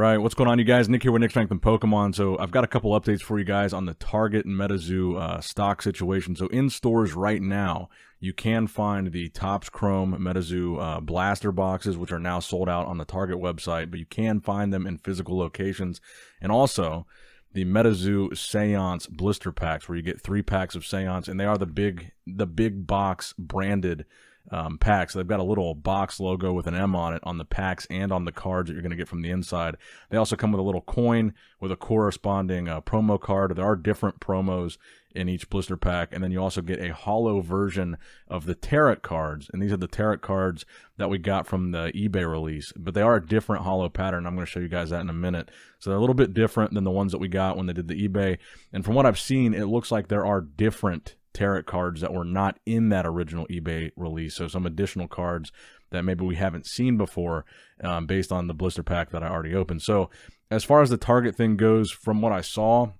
right, what's going on, you guys? Nick here with Nick Strength and Pokemon. So I've got a couple updates for you guys on the Target and Metazoo stock situation. So in stores right now, you can find the Topps Chrome Metazoo blaster boxes, which are now sold out on the Target website, but you can find them in physical locations. And also the Metazoo Seance blister packs, where you get 3 packs of Seance, and they are the big box branded packs. They've got a little box logo with an M on it on the packs and on the cards that you're going to get from the inside. They also come with a little coin with a corresponding promo card. There are different promos in each blister pack, and then you also get a hollow version of the tarot cards, and these are the tarot cards that we got from the eBay release, but they are a different hollow pattern. I'm going to show you guys that in a minute. So they're a little bit different than the ones that we got when they did the eBay, and from what I've seen, it looks like there are different tarot cards that were not in that original eBay release, so some additional cards that maybe we haven't seen before based on the blister pack that I already opened. So as far as the Target thing goes, from what I saw,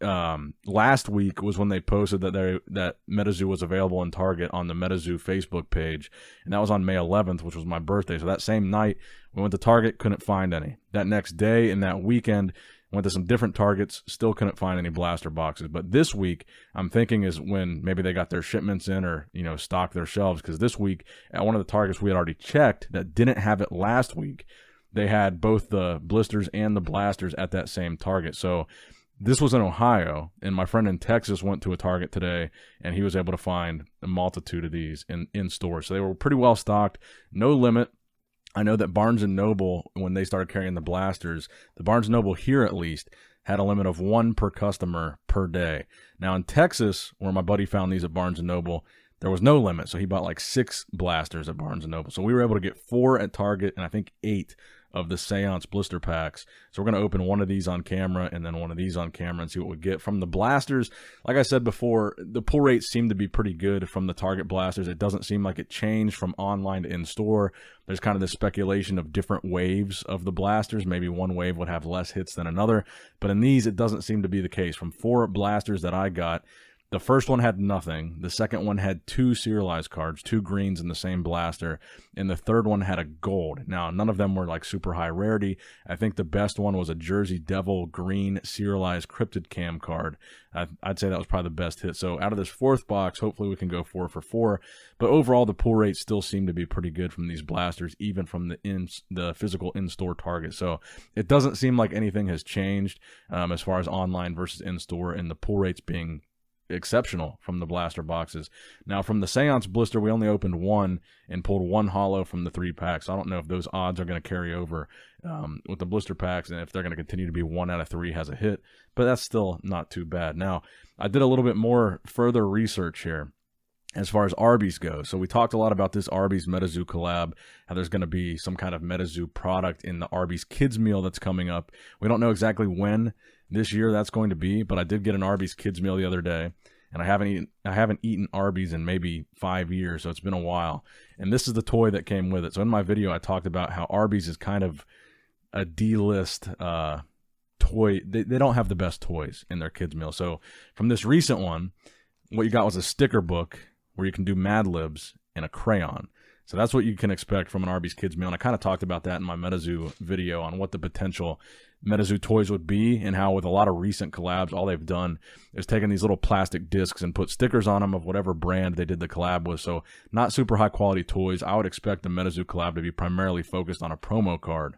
last week was when they posted that Metazoo was available in Target on the Metazoo Facebook page, and that was on May 11th, which was my birthday. So that same night, we went to Target, couldn't find any. That next day and that weekend, went to some different Targets, still couldn't find any blaster boxes. But this week, I'm thinking is when maybe they got their shipments in or, stocked their shelves, because this week at one of the Targets we had already checked that didn't have it last week, they had both the blisters and the blasters at that same Target. So this was in Ohio, and my friend in Texas went to a Target today, and he was able to find a multitude of these in stores. So they were pretty well stocked, no limit. I know that Barnes & Noble, when they started carrying the blasters, the Barnes & Noble here at least had a limit of 1 per customer per day. Now in Texas, where my buddy found these at Barnes & Noble, there was no limit, so he bought like 6 blasters at Barnes & Noble. So we were able to get 4 at Target and I think 8 of the Seance blister packs. So we're going to open one of these on camera and then one of these on camera and see what we get. From the blasters, like I said before, the pull rates seem to be pretty good from the Target blasters. It doesn't seem like it changed from online to in-store. There's kind of this speculation of different waves of the blasters. Maybe one wave would have less hits than another. But in these, it doesn't seem to be the case. From 4 blasters that I got, the first one had nothing. The second one had 2 serialized cards, 2 greens in the same blaster, and the third one had a gold. Now, none of them were like super high rarity. I think the best one was a Jersey Devil green serialized cryptid cam card. I'd say that was probably the best hit. So out of this 4th box, hopefully we can go 4 for 4. But overall, the pull rates still seem to be pretty good from these blasters, even from the physical in-store Target. So it doesn't seem like anything has changed as far as online versus in-store, and the pull rates being exceptional from the blaster boxes. Now from the Seance blister, we only opened 1 and pulled 1 hollow from the 3 packs. I don't know if those odds are going to carry over with the blister packs, and if they're going to continue to be 1 out of 3 has a hit, but that's still not too bad. Now I did a little bit more further research here as far as Arby's goes. So we talked a lot about this Arby's Metazoo collab, how there's going to be some kind of Metazoo product in the Arby's kids meal that's coming up. We don't know exactly when this year that's going to be, but I did get an Arby's kids meal the other day, and I haven't eaten Arby's in maybe 5 years, so it's been a while. And this is the toy that came with it. So in my video, I talked about how Arby's is kind of a D-list toy. They don't have the best toys in their kids meal. So from this recent one, what you got was a sticker book where you can do Mad Libs and a crayon. So that's what you can expect from an Arby's kids meal. And I kind of talked about that in my Metazoo video on what the potential Metazoo toys would be, and how with a lot of recent collabs, all they've done is taken these little plastic discs and put stickers on them of whatever brand they did the collab with. So not super high quality toys. I would expect the Metazoo collab to be primarily focused on a promo card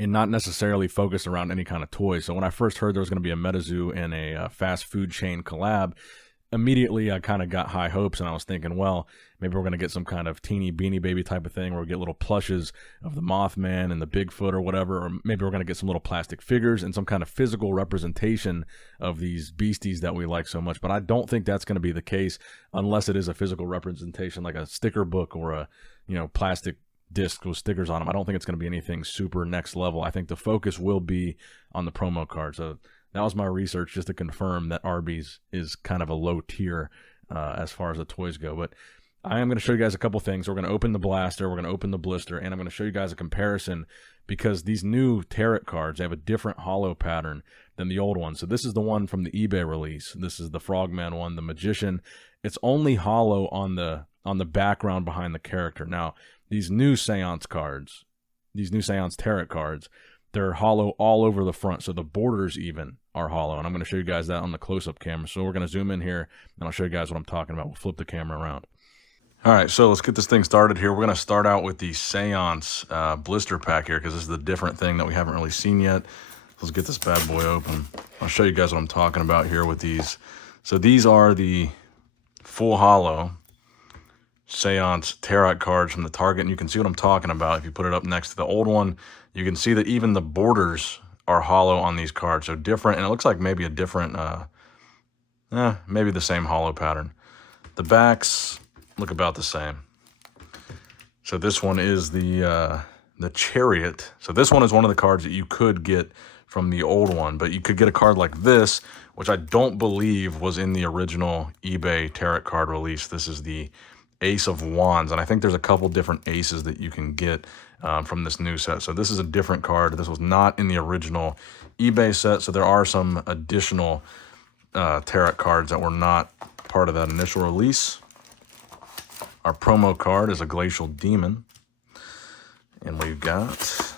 and not necessarily focused around any kind of toy. So when I first heard there was going to be a Metazoo and a fast food chain collab, immediately I kind of got high hopes, and I was thinking, well, maybe we're going to get some kind of teeny Beanie Baby type of thing where we get little plushes of the Mothman and the Bigfoot or whatever, or maybe we're going to get some little plastic figures and some kind of physical representation of these beasties that we like so much. But I don't think that's going to be the case unless it is a physical representation like a sticker book or a plastic disc with stickers on them. I don't think it's going to be anything super next level. I think the focus will be on the promo card. So that was my research just to confirm that Arby's is kind of a low tier as far as the toys go. But I am going to show you guys a couple things. We're going to open the blaster, we're going to open the blister, and I'm going to show you guys a comparison because these new tarot cards, they have a different hollow pattern than the old one. So this is the one from the eBay release. This is the Frogman one, the Magician. It's only hollow on the background behind the character. Now, these new Seance cards, these new Seance tarot cards, they're hollow all over the front. So the borders even are hollow. And I'm going to show you guys that on the close-up camera. So we're going to zoom in here, and I'll show you guys what I'm talking about. We'll flip the camera around. All right, so let's get this thing started here. We're going to start out with the Seance blister pack here because this is the different thing that we haven't really seen yet. Let's get this bad boy open. I'll show you guys what I'm talking about here with these. So these are the full hollow Seance Tarot cards from the Target, and you can see what I'm talking about. If you put it up next to the old one, you can see that even the borders are hollow on these cards. So different, and it looks like maybe a different, maybe the same hollow pattern. The backs look about the same. So this one is the Chariot. So this one is one of the cards that you could get from the old one, but you could get a card like this, which I don't believe was in the original eBay tarot card release. This is the Ace of Wands, and I think there's a couple different aces that you can get from this new set. So this is a different card. This was not in the original eBay set, so there are some additional tarot cards that were not part of that initial release. Our promo card is a Glacial Demon, and we've got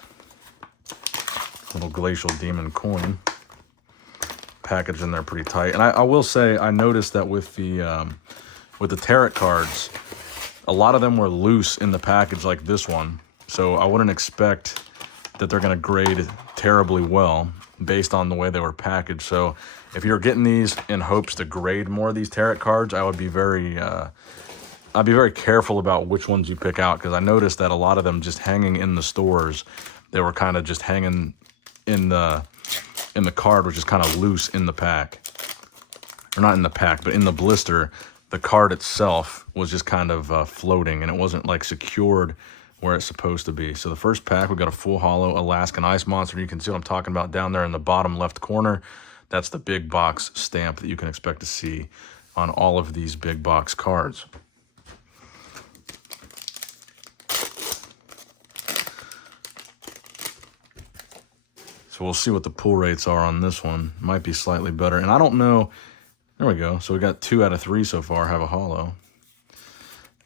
a little Glacial Demon coin packaged in there pretty tight. And I will say, I noticed that with the tarot cards, a lot of them were loose in the package like this one. So I wouldn't expect that they're going to grade terribly well based on the way they were packaged. So if you're getting these in hopes to grade more of these tarot cards, I would be very I'd be very careful about which ones you pick out, because I noticed that a lot of them just hanging in the stores, they were kind of just hanging in the card, which is kind of loose in the pack. Or not in the pack, but in the blister, the card itself was just kind of floating, and it wasn't like secured where it's supposed to be. So the first pack, we got a full hollow Alaskan Ice Monster. You can see what I'm talking about down there in the bottom left corner. That's the big box stamp that you can expect to see on all of these big box cards. So we'll see what the pull rates are on this one. Might be slightly better. And I don't know. There we go. So we got 2 out of 3 so far have a hollow.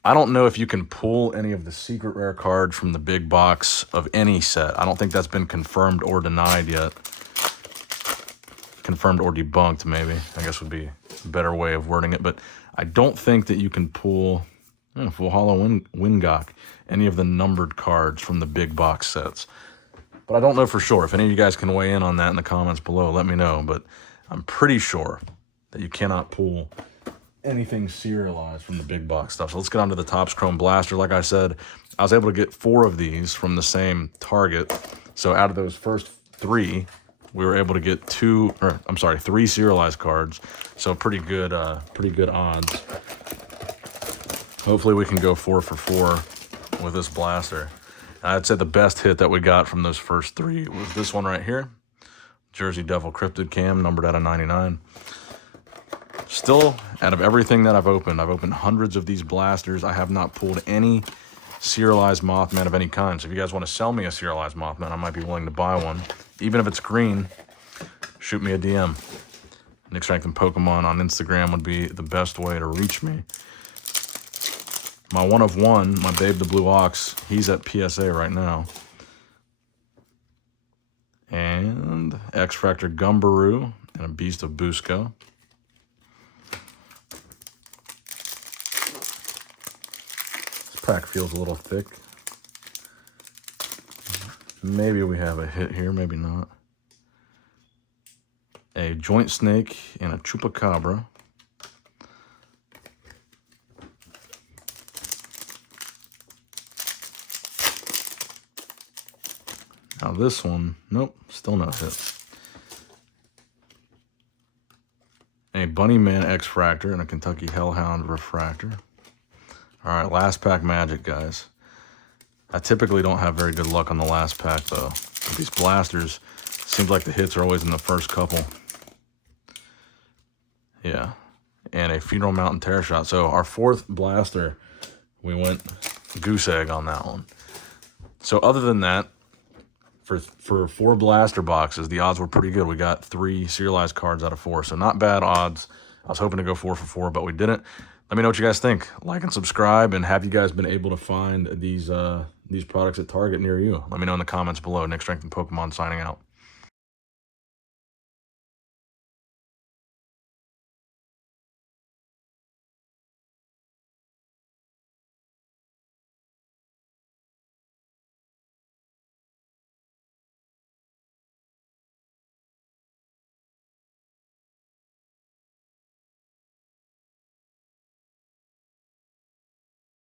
I don't know if you can pull any of the secret rare cards from the big box of any set. I don't think that's been confirmed or denied yet. Confirmed or debunked, maybe, I guess would be a better way of wording it. But I don't think that you can pull full hollow Wingok, any of the numbered cards from the big box sets. But I don't know for sure. If any of you guys can weigh in on that in the comments below, let me know. But I'm pretty sure that you cannot pull anything serialized from the big box stuff. So let's get on to the Topps Chrome Blaster. Like I said, I was able to get 4 of these from the same Target. So out of those first 3, we were able to get 3 serialized cards. So pretty good odds. Hopefully we can go 4 for 4 with this blaster. I'd say the best hit that we got from those first 3 was this one right here. Jersey Devil Cryptid Cam, numbered out of 99. Still, out of everything that I've opened hundreds of these blasters. I have not pulled any serialized Mothman of any kind. So if you guys want to sell me a serialized Mothman, I might be willing to buy one. Even if it's green, shoot me a DM. Nick Strength Pokemon on Instagram would be the best way to reach me. My one of one, my Babe the Blue Ox, he's at PSA right now. And X-Fractor Gumbaroo and a Beast of Busco. This pack feels a little thick. Maybe we have a hit here, maybe not. A Joint Snake and a Chupacabra. Now this one, nope, still no hit. A Bunnyman X-Fractor and a Kentucky Hellhound Refractor. All right, last pack magic, guys. I typically don't have very good luck on the last pack, though. With these blasters, seems like the hits are always in the first couple. Yeah, and a Funeral Mountain Terror Shot. So our 4th blaster, we went goose egg on that one. So other than that, for 4 blaster boxes, the odds were pretty good. We got 3 serialized cards out of 4, so not bad odds. I was hoping to go 4 for 4, but we didn't. Let me know what you guys think. Like and subscribe, and have you guys been able to find these products at Target near you? Let me know in the comments below. Nick Strength and Pokemon signing out.